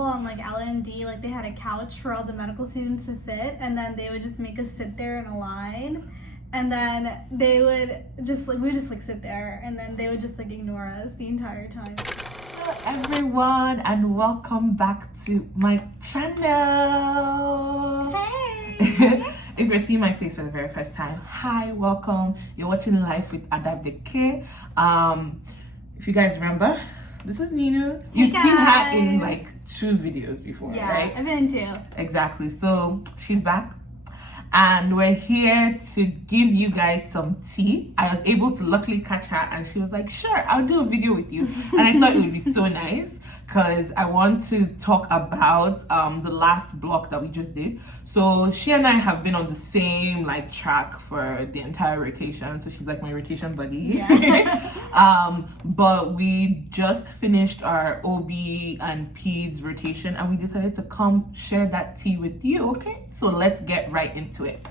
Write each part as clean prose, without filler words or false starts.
example, on like L&D, like they had a couch for all the medical students to sit, and then they would just make us sit there in a line, and then they would just like, we would just like sit there, and then they would just like ignore us the entire time. Hello everyone, and welcome back to my channel. Hey! If you're seeing my face for the very first time, hi, welcome. You're watching Life with Adabeke. If you guys remember, this is Nina. You've seen her in like 2 videos before, yeah, right? I've been in 2. Exactly. So she's back, and we're here to give you guys some tea. I was able to luckily catch her, and she was like, sure, I'll do a video with you. And I thought it would be so nice because I want to talk about the last block that we just did. So she and I have been on the same like track for the entire rotation. So she's like my rotation buddy. Yeah. But we just finished our OB and PEDS rotation, and we decided to come share that tea with you. Okay, so let's get right into it.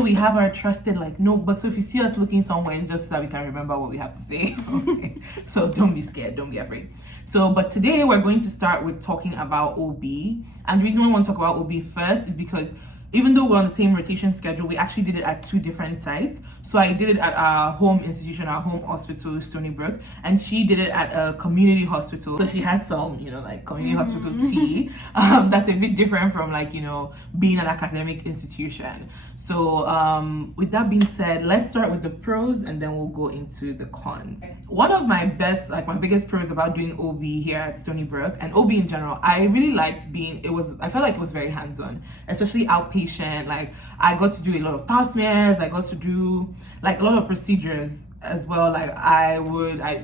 We have our trusted but so if you see us looking somewhere, it's just so that we can remember what we have to say. Okay, so don't be scared, don't be afraid. So but today we're going to start with talking about OB, and the reason why I want to talk about OB first is because even though we're on the same rotation schedule, we actually did it at 2 different sites. So I did it at our home institution, our home hospital, Stony Brook, and she did it at a community hospital. So she has some, like community hospital tea. That's a bit different from being an academic institution. So with that being said, let's start with the pros and then we'll go into the cons. One of my biggest pros about doing OB here at Stony Brook, and OB in general, I really liked I felt like it was very hands-on, especially outpatient. Like I got to do a lot of pap smears, I got to do like a lot of procedures as well. Like I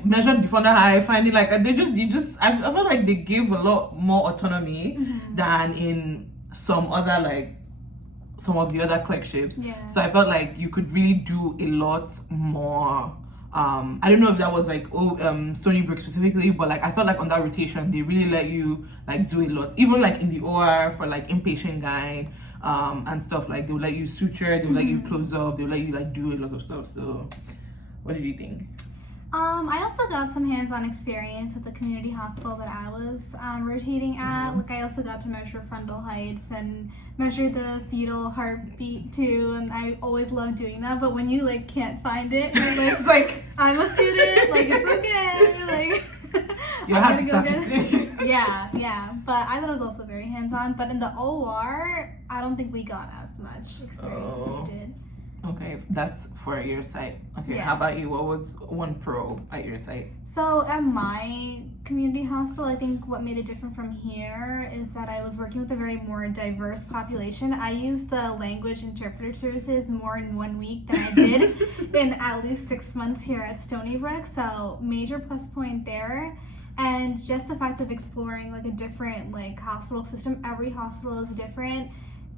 measured before that, I find it like I felt like they gave a lot more autonomy than in some of the other clerkships. Yeah. So I felt like you could really do a lot more. I don't know if that was Stony Brook specifically, but I felt like on that rotation they really let you do a lot, even in the OR for inpatient gyne and stuff. They would let you suture, they would let you close up, they would let you do a lot of stuff. So what did you think? I also got some hands-on experience at the community hospital that I was rotating at. I also got to measure frontal heights and measure the fetal heartbeat too, and I always love doing that. But when you can't find it, you're It's like I'm a student, it's okay, you have to stop it. Yeah. But I thought it was also very hands-on. But in the OR, I don't think we got as much experience as you did. Okay, that's for your site. Okay, Yeah. How about you? What was one pro at your site? So at my community hospital, I think what made it different from here is that I was working with a very more diverse population. I used the language interpreter services more in 1 week than I did in at least 6 months here at Stony Brook. So major plus point there. And just the fact of exploring a different hospital system. Every hospital is different.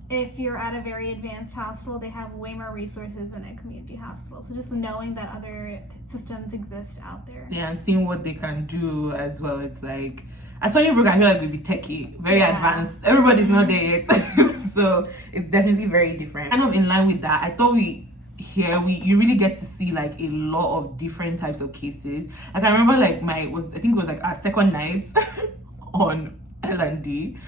If you're at a very advanced hospital, they have way more resources than a community hospital. So just knowing that other systems exist out there. Yeah, and seeing what they can do as well. It's at Stony Brook, I feel like we'd be techie, very advanced. Everybody's not there yet. So it's definitely very different. Kind of in line with that, I thought you really get to see a lot of different types of cases. I remember I think it was our second night on L&D.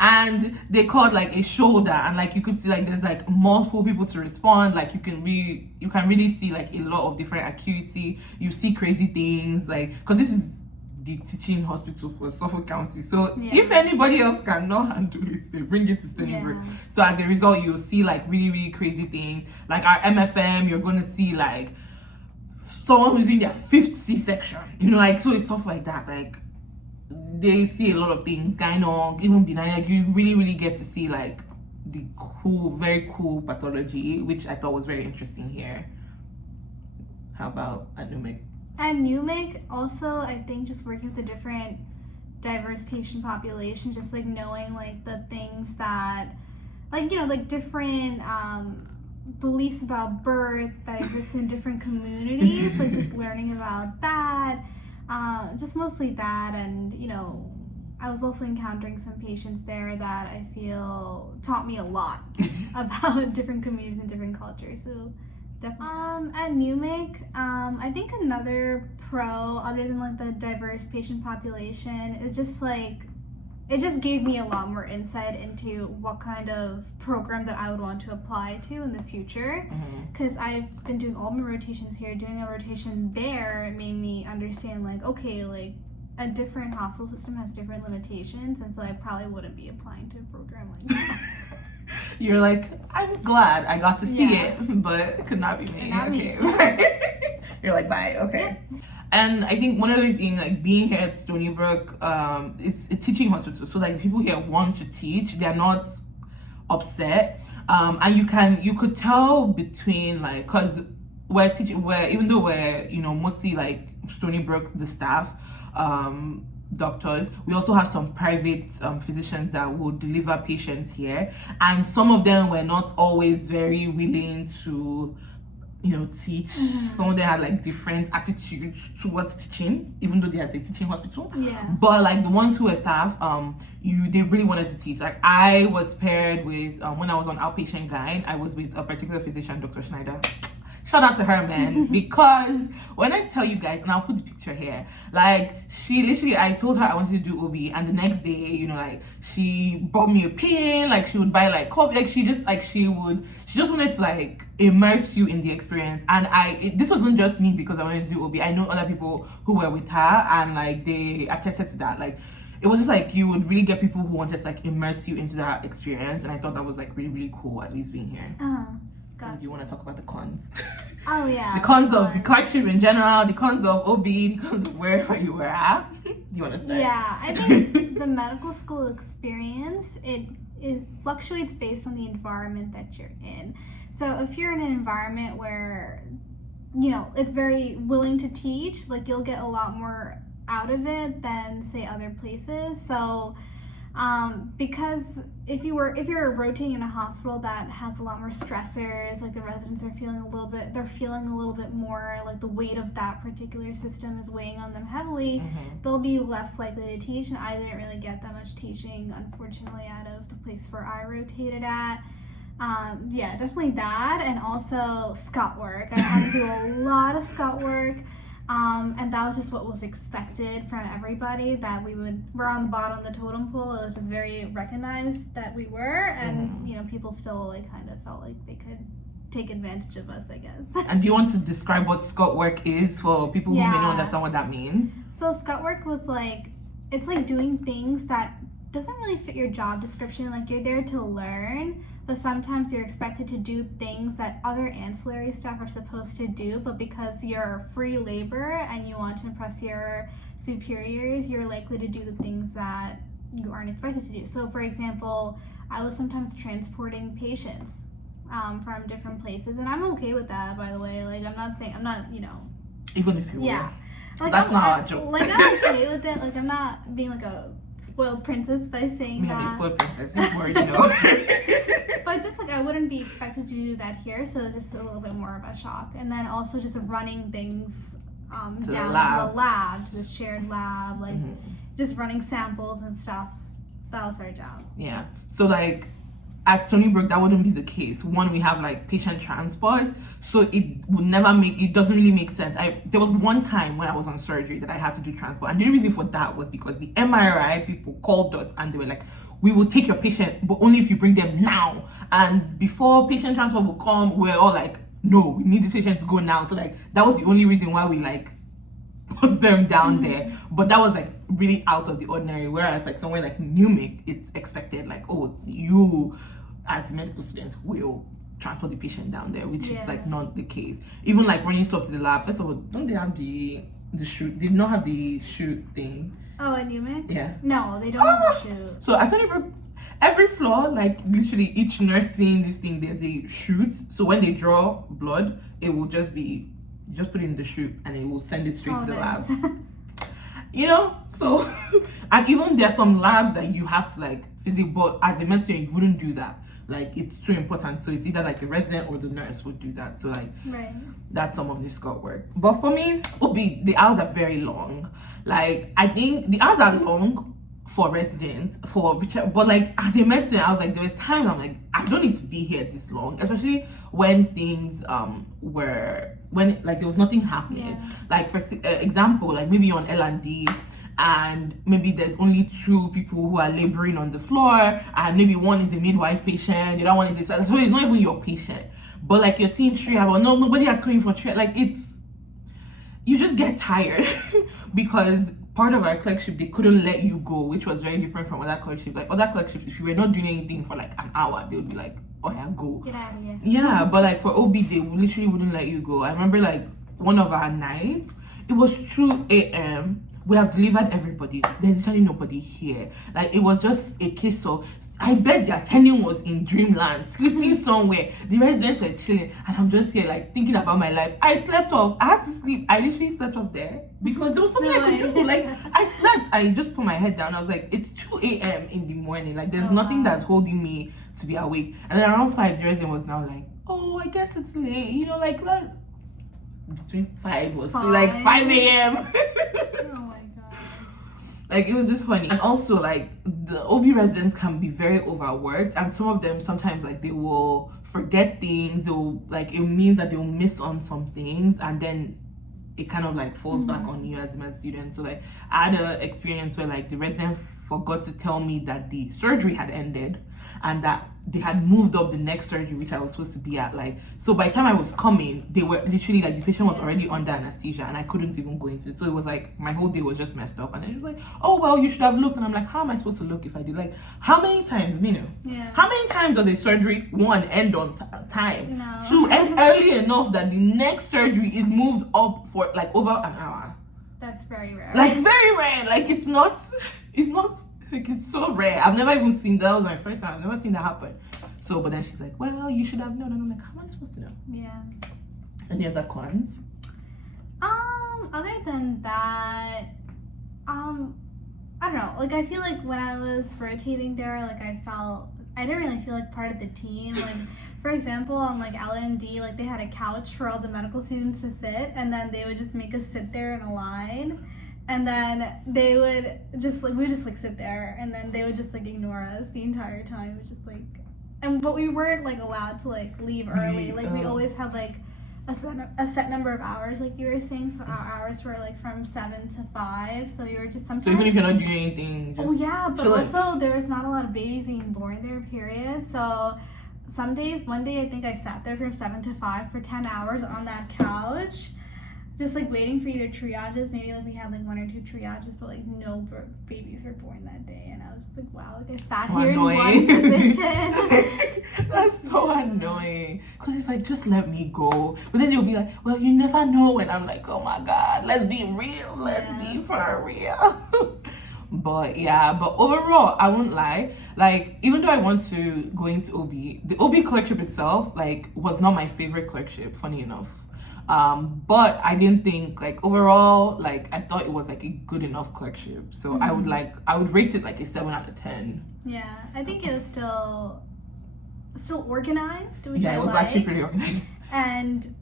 And they called a shoulder, and you could see there's multiple people to respond. You can really see a lot of different acuity. You see crazy things because this is the teaching hospital for Suffolk County. So if anybody else cannot handle it, they bring it to Stony Brook. So as a result, you'll see really, really crazy things. Our MFM, you're gonna see someone who's in their 5th C-section. So it's stuff like that. They see a lot of things, gyno, even benign. You really, really get to see the very cool pathology, which I thought was very interesting here. How about at NUMIC? At NUMIC, also, I think just working with a different diverse patient population, just knowing the things that different beliefs about birth that exist in different communities, just learning about that. Just mostly that, and I was also encountering some patients there that I feel taught me a lot about different communities and different cultures. So definitely. At NUMIC, I think another pro, other than like the diverse patient population, is just like it just gave me a lot more insight into what kind of program that I would want to apply to in the future. Because I've been doing all my rotations here, doing a rotation there made me understand like, okay, like a different hospital system has different limitations, and so I probably wouldn't be applying to a program like that. You're like, I'm glad I got to see it, but it could not be me. Not okay. me. You're like, bye. Okay. Yeah. And I think one other thing, like being here at Stony Brook, it's a teaching hospital. So like people here want to teach. They're not upset. And you could tell between like, cause we're teaching, even though we're, mostly like Stony Brook, the staff, doctors, we also have some private physicians that will deliver patients here, and some of them were not always very willing to teach. Some of them had like different attitudes towards teaching, even though they had a teaching hospital. But like the ones who were staff, they really wanted to teach. Like I was paired with when I was on outpatient gyne, I was with a particular physician, Dr. Schneider. Shout out to her, man, because when I tell you guys, and I'll put the picture here, like she literally, I told her I wanted to do OB, and the next day, like she bought me a pin, like she would buy like coffee, like she just wanted to like immerse you in the experience. And this wasn't just me because I wanted to do OB. I know other people who were with her, and like they attested to that. Like it was just like you would really get people who wanted to like immerse you into that experience, and I thought that was like really, really cool, at least being here. Gotcha. Do you want to talk about the cons? Oh yeah. The cons of the clerkship in general, the cons of OB, the cons of wherever you were at. Do you want to start? Yeah, I think the medical school experience, it fluctuates based on the environment that you're in. So if you're in an environment where, it's very willing to teach, like you'll get a lot more out of it than say other places. So because if you're rotating in a hospital that has a lot more stressors, like the residents are feeling a little bit more like the weight of that particular system is weighing on them heavily, they'll be less likely to teach. And I didn't really get that much teaching, unfortunately, out of the place where I rotated at. Yeah, definitely that, and also scut work. I had to do a lot of scut work. And that was just what was expected from everybody, that we're on the bottom of the totem pole. It was just very recognized that we were, and people still like kind of felt like they could take advantage of us, I guess. And do you want to describe what scut work is for people who may not understand what that means? So scut work was like, it's like doing things that doesn't really fit your job description. Like you're there to learn, but sometimes you're expected to do things that other ancillary staff are supposed to do, but because you're free labor and you want to impress your superiors, you're likely to do the things that you aren't expected to do. So for example, I was sometimes transporting patients from different places, and I'm okay with that, by the way. Like I'm not even if you were. Like, that's not our job. Like I'm okay with it. Like I'm not being like a spoiled princess by saying that. Yeah, spoiled princess. Word, But just like I wouldn't be expected to do that here, so it's just a little bit more of a shock. And then also just running things down to the lab, to the shared lab, like just running samples and stuff. That was our job. Yeah. So like at Stony Brook, that wouldn't be the case. One, we have like patient transport, so it doesn't really make sense. There was one time when I was on surgery that I had to do transport, and the reason for that was because the MRI people called us and they were like, we will take your patient, but only if you bring them now. And before patient transport will come, we're all like, no, we need this patient to go now. So like that was the only reason why we like put them down there. But that was like really out of the ordinary. Whereas like somewhere like NUMIC, it's expected like, oh, you as a medical student will transport the patient down there, which is like not the case. Even like running stuff to the lab, first of all, don't they have the chute? They do not have the chute thing. Oh, at NUMIC? Yeah. No, they don't have the chute. So at every floor, like literally each nurse seeing this thing, there's a chute. So when they draw blood, it will just put it in the chute and it will send it straight to the lab. So and even there are some labs that you have to like physically, but as a med student you wouldn't do that. Like it's too important, so it's either like the resident or the nurse would do that. So like that's some of the scut work. But for me, the hours are very long. Like I think the hours are long for residents but like as a med student I was like, there was times I'm like, I don't need to be here this long, especially when things when like there was nothing happening. Like for example, like maybe on L&D and maybe there's only 2 people who are laboring on the floor, and maybe one is a midwife patient, the other one is so it's not even your patient, but like you're seeing triage, but nobody has come in for triage. Like you just get tired because part of our clerkship, they couldn't let you go, which was very different from other clerkships. Like other clerkships, if you were not doing anything for like an hour, they would be like, oh yeah, go. Get out of here. Yeah, but like for OB, they literally wouldn't let you go. I remember like one of our nights, it was 2 a.m. We have delivered everybody. There's literally nobody here. Like it was just a case of, I bet the attending was in dreamland, sleeping somewhere. The residents were chilling, and I'm just here like thinking about my life. I slept off. I had to sleep. I literally slept off there because there was nothing I could do. Like I slept. I just put my head down. I was like, it's 2 a.m. in the morning. Like there's nothing that's holding me to be awake. And then around 5, the resident was now like, oh, I guess it's late. You know, like between 5 or 6, like 5 a.m. Oh my god. Like it was just funny. And also like the OB residents can be very overworked, and some of them sometimes like they will forget things. They'll like, it means that they'll miss on some things, and then it kind of like falls back on you as a med student. So like I had an experience where like the resident forgot to tell me that the surgery had ended and that they had moved up the next surgery which I was supposed to be at. Like, so by the time I was coming, they were literally like, the patient was already under anesthesia and I couldn't even go into it. So it was like my whole day was just messed up. And then she was like, oh well, you should have looked. And I'm like, how am I supposed to look if I do? Like, how many times, how many times does a surgery, 1, end on time, 2, end early enough that the next surgery is moved up for like over an hour? That's very rare. Like very rare. Like it's not like it's so rare. I've never even seen that. Was my first time. I've never seen that happen. So, but then she's like, well, you should have known. And I'm like, how am I supposed to know? Yeah. Any other cons? Other than that, I don't know. Like, I feel like when I was rotating there, like, I didn't really feel like part of the team. Like, for example, on like L&D, like they had a couch for all the medical students to sit, and then they would just make us sit there in a line. And then they would just like, we would just like sit there, and then they would just like ignore us the entire time. It was just like, but we weren't like allowed to like leave early. Like we always had like a set number of hours, like you were saying. So our hours were like from 7 to 5. So you were just sometimes. So even if you're not doing anything. Oh yeah, but also there was not a lot of babies being born there. Period. So some days, one day I think I sat there from 7 to 5 for 10 hours on that couch. Just like waiting for either triages, maybe like we had like 1 or 2 triages, but like no babies were born that day, and I was just like, wow, like I sat here in one position. That's so annoying, because it's like, just let me go, but then you'll be like, well, you never know, and I'm like, oh my god, let's be real, let's be for real. But overall, I won't lie, like even though I want to go into OB, the OB clerkship itself like was not my favorite clerkship, funny enough. But I didn't think like overall, like I thought it was like a good enough clerkship. So I would rate it like a 7 out of 10. Yeah, I think it was still organized, which it was actually pretty organized.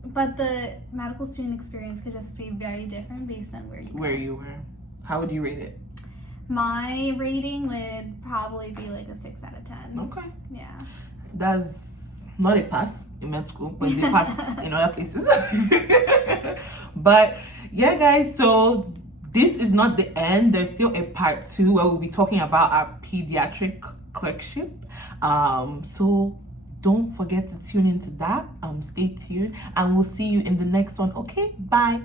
But the medical student experience could just be very different based on where you were. How would you rate it? My rating would probably be like a 6 out of 10. Okay. Yeah. That's not a pass in med school, but they pass in other places. But yeah, guys, so this is not the end. There's still a part 2 where we'll be talking about our pediatric clerkship. So don't forget to tune into that. Stay tuned, and we'll see you in the next one. Okay, bye.